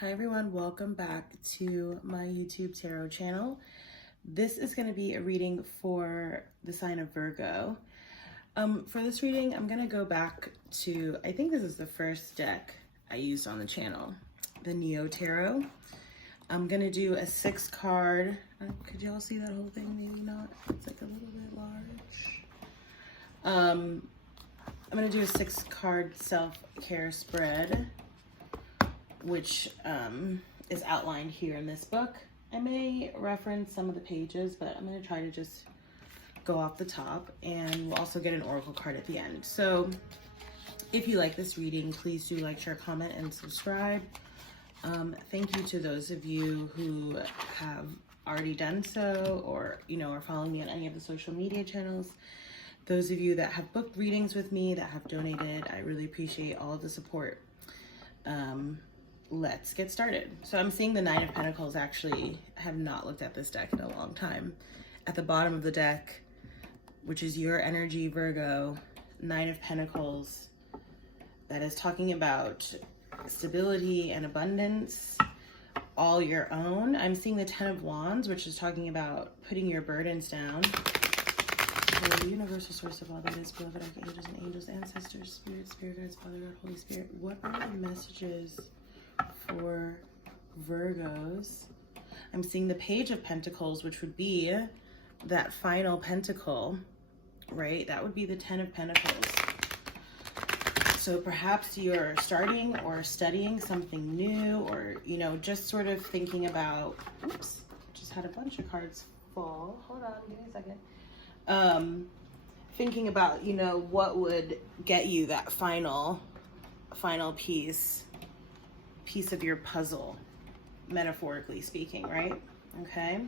Hi everyone, welcome back to my YouTube tarot channel. This is going to be a reading for the sign of Virgo. For this reading, I'm going to go back to, I think this is the first deck I used on the channel, the Neo Tarot. I'm going to do a 6-card, could y'all see that whole thing? Maybe not, it's like a little bit large. I'm going to do a 6-card self-care spread, which is outlined here in this book. I may reference some of the pages, but I'm going to try to just go off the top, and we'll also get an oracle card at the end. So if you like this reading, please do like, share, comment, and subscribe. Thank you to those of you who have already done so, or are following me on any of the social media channels. Those of you that have booked readings with me, that have donated, I really appreciate all of the support. Let's get started. So I'm seeing the Nine of Pentacles. Actually, I have not looked at this deck in a long time. At the bottom of the deck, which is your energy, Virgo, Nine of Pentacles, that is talking about stability and abundance, all your own. I'm seeing the Ten of Wands, which is talking about putting your burdens down. The universal source of all that is, beloved archangels and angels, ancestors, spirits, spirit guides, Father God, Holy Spirit. What are the messages for Virgos? I'm seeing the Page of Pentacles, which would be that final pentacle, right? That would be the Ten of Pentacles. So perhaps you're starting or studying something new, or, just sort of thinking about, oops, just had a bunch of cards fall. Hold on, give me a second. Thinking about, what would get you that final piece of your puzzle, metaphorically speaking, right? Okay.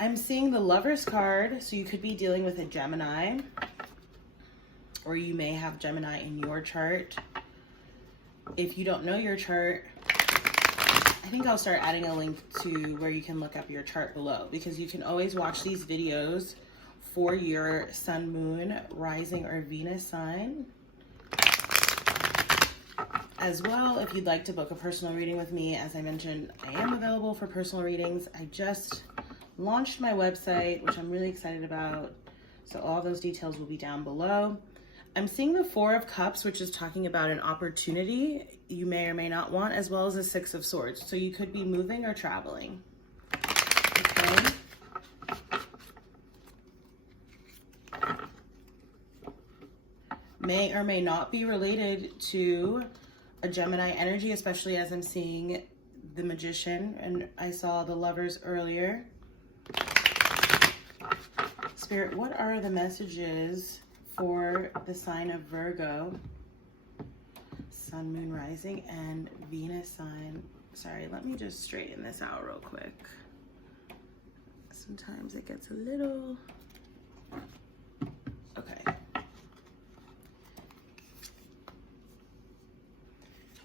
I'm seeing the Lover's card, so you could be dealing with a Gemini, or you may have Gemini in your chart. If you don't know your chart, I think I'll start adding a link to where you can look up your chart below, because you can always watch these videos for your sun, moon, rising, or Venus sign. As well, if you'd like to book a personal reading with me, as I mentioned, I am available for personal readings. I just launched my website, which I'm really excited about. So all those details will be down below. I'm seeing the Four of Cups, which is talking about an opportunity you may or may not want, as well as the Six of Swords. So you could be moving or traveling. Okay. May or may not be related to a Gemini energy, especially as I'm seeing the Magician, and I saw the Lovers earlier. Spirit, what are the messages for the sign of Virgo, sun, moon, rising, and Venus sign? Sorry, let me just straighten this out real quick. Sometimes it gets a little... Okay.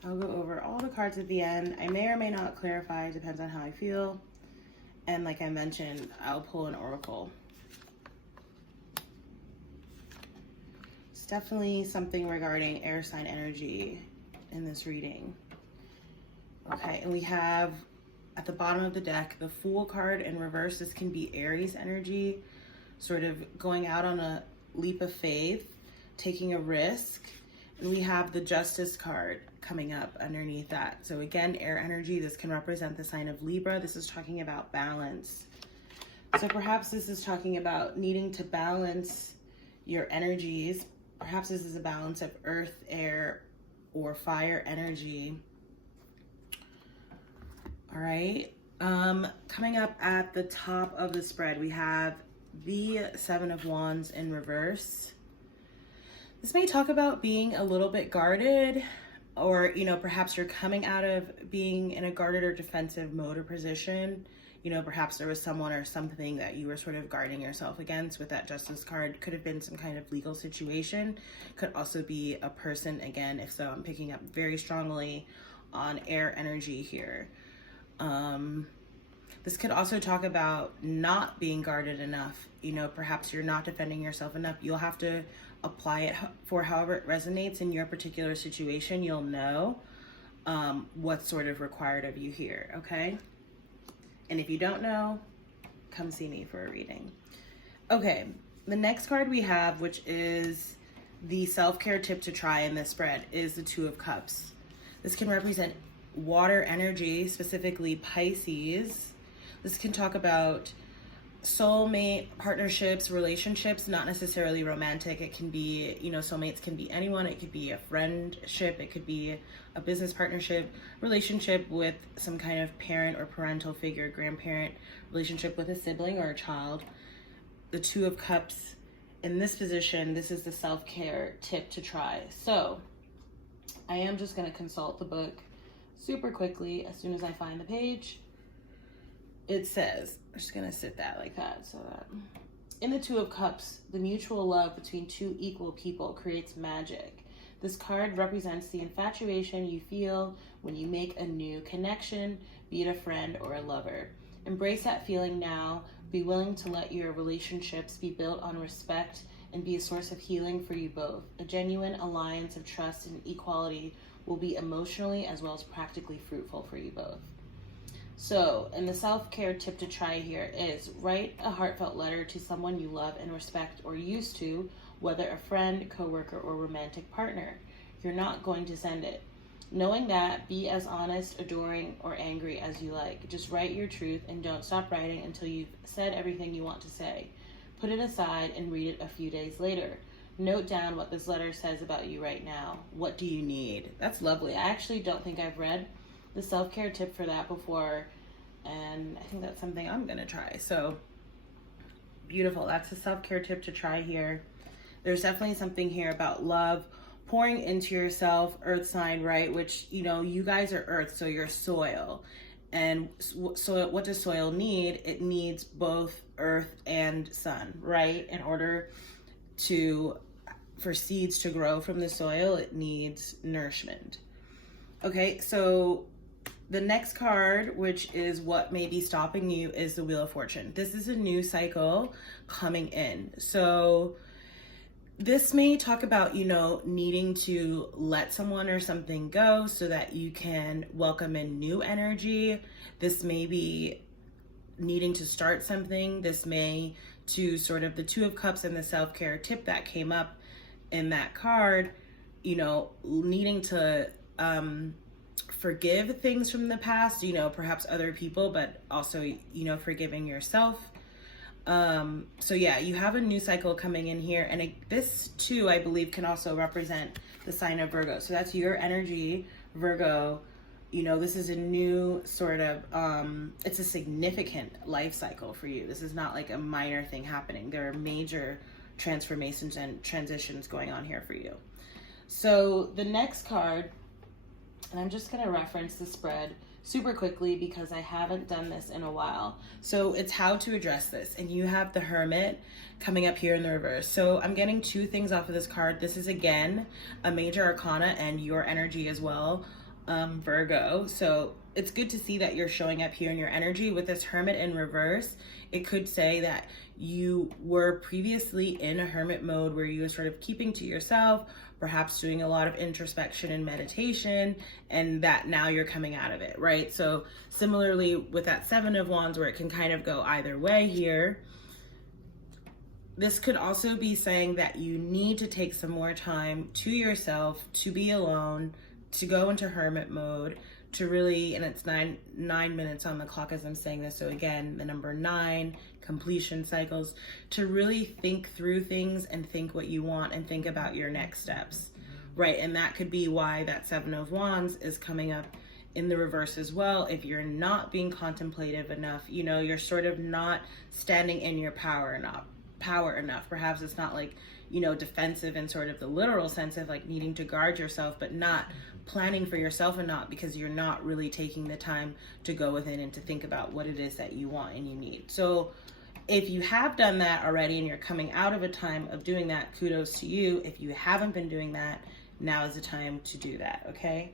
I'll go over all the cards at the end. I may or may not clarify, depends on how I feel. And like I mentioned, I'll pull an oracle. It's definitely something regarding air sign energy in this reading. Okay, and we have at the bottom of the deck, the Fool card in reverse. This can be Aries energy, sort of going out on a leap of faith, taking a risk. And we have the Justice card coming up underneath that. So again, air energy, this can represent the sign of Libra. This is talking about balance. So perhaps this is talking about needing to balance your energies. Perhaps this is a balance of earth, air, or fire energy. All right. Coming up at the top of the spread, we have the Seven of Wands in reverse. This may talk about being a little bit guarded, or, perhaps you're coming out of being in a guarded or defensive mode or position. Perhaps there was someone or something that you were sort of guarding yourself against with that Justice card. Could have been some kind of legal situation. Could also be a person. Again, if so, I'm picking up very strongly on air energy here. This could also talk about not being guarded enough. Perhaps you're not defending yourself enough. You'll have to apply it for however it resonates in your particular situation. You'll know. what's sort of required of you here, okay? And if you don't know, come see me for a reading. Okay, the next card we have, which is the self-care tip to try in this spread, is the Two of Cups. This can represent water energy, specifically Pisces. This can talk about soulmate partnerships, relationships, not necessarily romantic. It can be, soulmates can be anyone. It could be a friendship. It could be a business partnership, relationship with some kind of parent or parental figure, grandparent, relationship with a sibling or a child. The Two of Cups in this position, this is the self-care tip to try. So I am just going to consult the book super quickly as soon as I find the page. It says, I'm just going to sit that like that, so that in the Two of Cups, the mutual love between two equal people creates magic. This card represents the infatuation you feel when you make a new connection, be it a friend or a lover. Embrace that feeling now. Be willing to let your relationships be built on respect and be a source of healing for you both. A genuine alliance of trust and equality will be emotionally as well as practically fruitful for you both. So, and the self-care tip to try here is write a heartfelt letter to someone you love and respect or used to, whether a friend, coworker, or romantic partner. You're not going to send it. Knowing that, be as honest, adoring, or angry as you like. Just write your truth and don't stop writing until you've said everything you want to say. Put it aside and read it a few days later. Note down what this letter says about you right now. What do you need? That's lovely. I actually don't think I've read the self-care tip for that before, and I think that's something I'm gonna try. So beautiful. That's a self-care tip to try here. There's definitely something here about love, pouring into yourself, earth sign, right? Which, you guys are earth, so you're soil. And so what does soil need? It needs both earth and sun, right? In order for seeds to grow from the soil, it needs nourishment. Okay, so the next card, which is what may be stopping you, is the Wheel of Fortune. This is a new cycle coming in. So this may talk about, needing to let someone or something go so that you can welcome in new energy. This may be needing to start something. This may to sort of the Two of Cups and the self-care tip that came up in that card, needing to forgive things from the past, perhaps other people, but also, forgiving yourself. So yeah, you have a new cycle coming in here, and this too, I believe, can also represent the sign of Virgo. So that's your energy, Virgo. This is a new sort of, it's a significant life cycle for you. This is not like a minor thing happening. There are major transformations and transitions going on here for you. So the next card, and I'm just going to reference the spread super quickly because I haven't done this in a while. So it's how to address this. And you have the Hermit coming up here in the reverse. So I'm getting two things off of this card. This is, again, a major arcana and your energy as well, Virgo. So it's good to see that you're showing up here in your energy. With this Hermit in reverse, it could say that you were previously in a hermit mode where you were sort of keeping to yourself, perhaps doing a lot of introspection and meditation, and that now you're coming out of it, right? So similarly with that Seven of Wands, where it can kind of go either way here, this could also be saying that you need to take some more time to yourself, to be alone, to go into hermit mode, to really, and it's nine minutes on the clock as I'm saying this. So again, the number 9, completion cycles, to really think through things and think what you want and think about your next steps, right? And that could be why that Seven of Wands is coming up in the reverse as well. If you're not being contemplative enough, you're sort of not standing in your power enough. Perhaps it's not like, defensive in sort of the literal sense of like needing to guard yourself, but not planning for yourself and not because you're not really taking the time to go within and to think about what it is that you want and you need. So if you have done that already and you're coming out of a time of doing that, kudos to you. If you haven't been doing that, now is the time to do that, okay?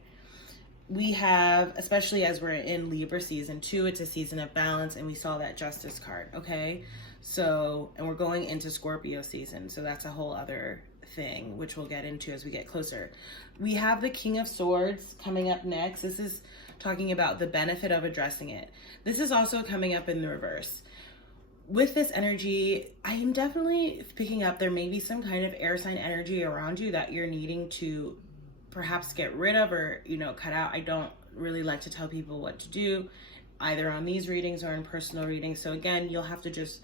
We have, especially as we're in Libra season 2, it's a season of balance, and we saw that Justice card, okay? So, and we're going into Scorpio season, so that's a whole other thing, which we'll get into as we get closer. We have the King of Swords coming up next. This is talking about the benefit of addressing it. This is also coming up in the reverse. With this energy, I am definitely picking up there may be some kind of air sign energy around you that you're needing to perhaps get rid of or, you know, cut out. I don't really like to tell people what to do, either on these readings or in personal readings. So again, you'll have to just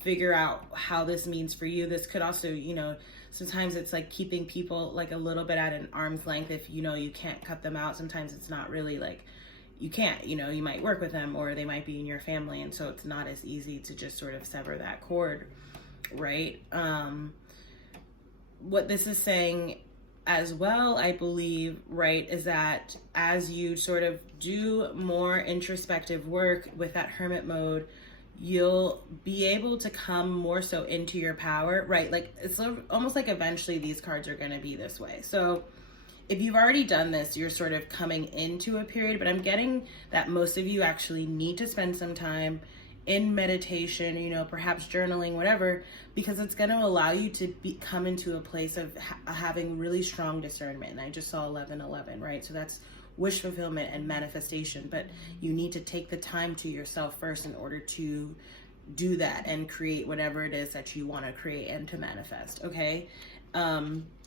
figure out how this means for you. This could also, you know, sometimes it's like keeping people like a little bit at an arm's length. If you know you can't cut them out, sometimes it's not really like you can't, you know, you might work with them or they might be in your family, and so it's not as easy to just sort of sever that cord, right? What this is saying as well, I believe, right, is that as you sort of do more introspective work with that hermit mode, you'll be able to come more so into your power, right? Like it's almost like eventually these cards are going to be this way. So if you've already done this, you're sort of coming into a period, but I'm getting that most of you actually need to spend some time in meditation, you know, perhaps journaling, whatever, because it's going to allow you to come into a place of having really strong discernment. And I just saw 1111, right? So that's wish fulfillment and manifestation, but you need to take the time to yourself first in order to do that and create whatever it is that you want to create and to manifest. Okay.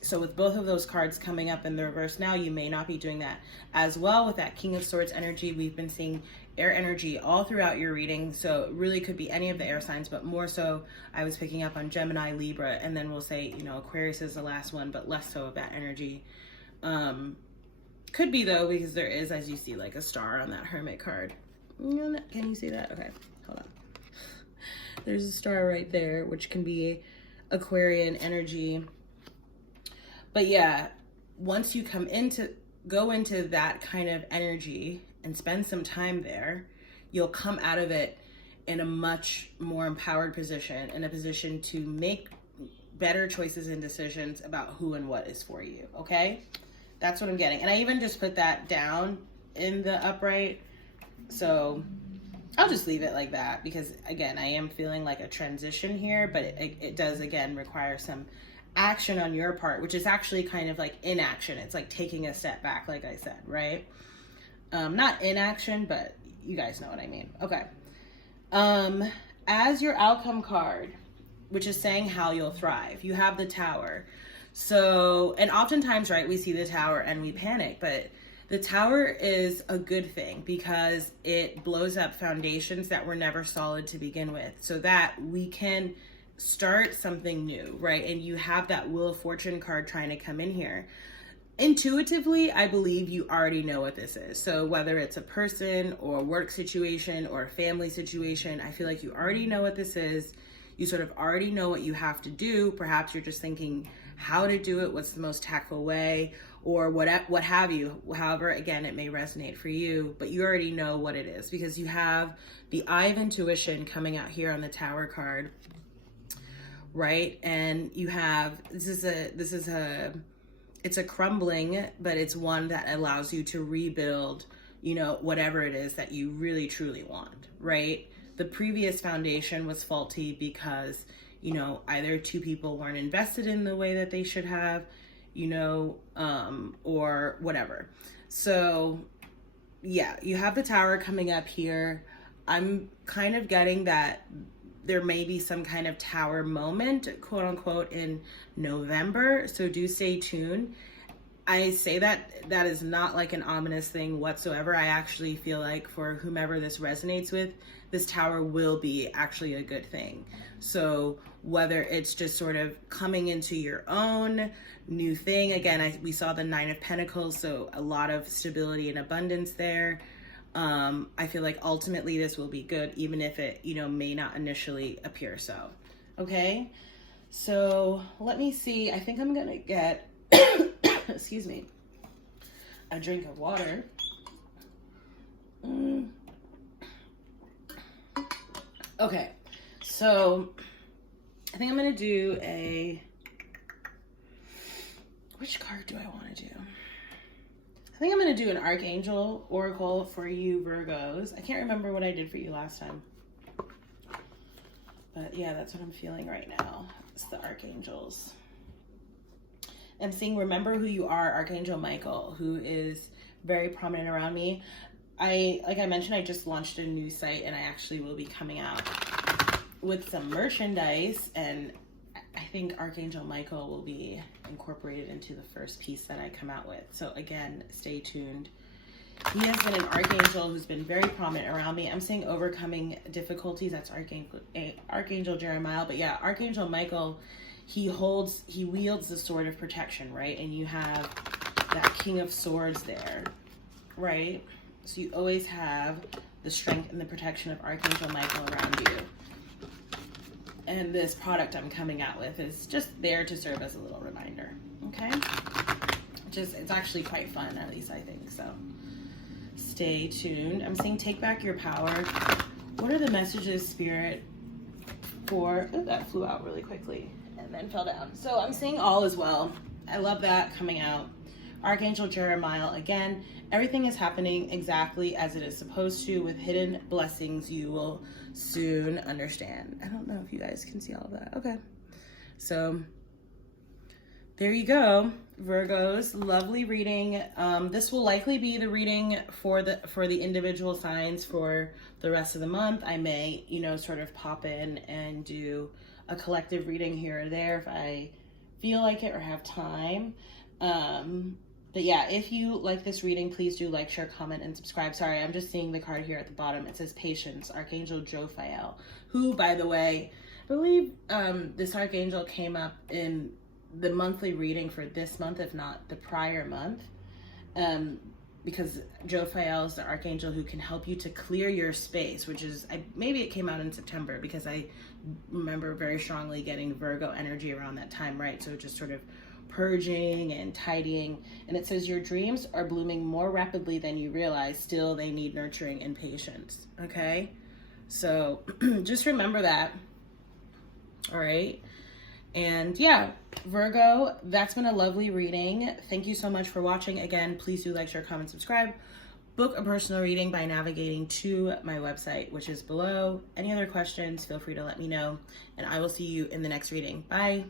So with both of those cards coming up in the reverse now, you may not be doing that as well. With that King of Swords energy, we've been seeing air energy all throughout your reading. So it really could be any of the air signs, but more so I was picking up on Gemini, Libra, and then we'll say, you know, Aquarius is the last one, but less so of that energy. Could be though, because there is, as you see, like a star on that Hermit card. Can you see that? Okay, hold on. There's a star right there, which can be Aquarian energy. But yeah, once you go into that kind of energy and spend some time there, you'll come out of it in a much more empowered position, in a position to make better choices and decisions about who and what is for you, okay? That's what I'm getting. And I even just put that down in the upright. So I'll just leave it like that because, again, I am feeling like a transition here, but it does, again, require some action on your part, which is actually kind of like inaction. It's like taking a step back, like I said, right? Not inaction, but you guys know what I mean. Okay. As your outcome card, which is saying how you'll thrive, you have the Tower. So, and oftentimes, right, we see the Tower and we panic, but the Tower is a good thing because it blows up foundations that were never solid to begin with, so that we can start something new, right? And you have that Wheel of Fortune card trying to come in here. Intuitively, I believe you already know what this is. So whether it's a person or a work situation or a family situation, I feel like you already know what this is. You sort of already know what you have to do. Perhaps you're just thinking how to do it, what's the most tactful way, or what have you. However, again, it may resonate for you, but you already know what it is because you have the Eye of Intuition coming out here on the Tower card, right? And you have, it's a crumbling, but it's one that allows you to rebuild, you know, whatever it is that you really truly want, right? The previous foundation was faulty because, you know, either two people weren't invested in the way that they should have, you know, or whatever. So yeah, you have the Tower coming up here. I'm kind of getting that there may be some kind of Tower moment, quote unquote, in November. So do stay tuned. I say that is not like an ominous thing whatsoever. I actually feel like for whomever this resonates with, this Tower will be actually a good thing. So whether it's just sort of coming into your own new thing, again, we saw the Nine of Pentacles, so a lot of stability and abundance there. I feel like ultimately this will be good, even if it, you know, may not initially appear so. Okay, so let me see. I think I'm gonna get, excuse me, a drink of water. Okay, so I think I'm gonna do which card do I want to do? I think I'm going to do an Archangel Oracle for you Virgos. I can't remember what I did for you last time. But yeah, that's what I'm feeling right now. It's the Archangels. I'm seeing remember who you are, Archangel Michael, who is very prominent around me. Like I mentioned, I just launched a new site, and I actually will be coming out with some merchandise, and I think Archangel Michael will be incorporated into the first piece that I come out with. So again, stay tuned. He has been an archangel who's been very prominent around me. I'm saying overcoming difficulties. That's Archangel Jeremiah. But yeah, Archangel Michael, he wields the sword of protection, right? And you have that King of Swords there, right? So you always have the strength and the protection of Archangel Michael around you. And this product I'm coming out with is just there to serve as a little reminder, okay? It's actually quite fun, at least I think so. Stay tuned. I'm saying take back your power. What are the messages, Spirit, for... Oh, that flew out really quickly and then fell down. So I'm saying all is well. I love that coming out. Archangel Jeremiah, again, everything is happening exactly as it is supposed to, with hidden blessings you will soon understand. I don't know if you guys can see all of that. Okay. So there you go, Virgos. Lovely reading. This will likely be the reading for the individual signs for the rest of the month. I may, sort of pop in and do a collective reading here or there if I feel like it or have time. But yeah, if you like this reading, please do like, share, comment, and subscribe. Sorry, I'm just seeing the card here at the bottom. It says Patience, Archangel Jophiel, who, by the way, I believe this Archangel came up in the monthly reading for this month, if not the prior month, because Jophiel is the Archangel who can help you to clear your space, which is, maybe it came out in September, because I remember very strongly getting Virgo energy around that time, right? So just sort of purging and tidying. And it says your dreams are blooming more rapidly than you realize. Still, they need nurturing and patience. Okay, so just remember that. All right. And yeah, Virgo, that's been a lovely reading. Thank you so much for watching. Again, please do like, share, comment, subscribe. Book a personal reading by navigating to my website, which is below. Any other questions, feel free to let me know, and I will see you in the next reading. Bye.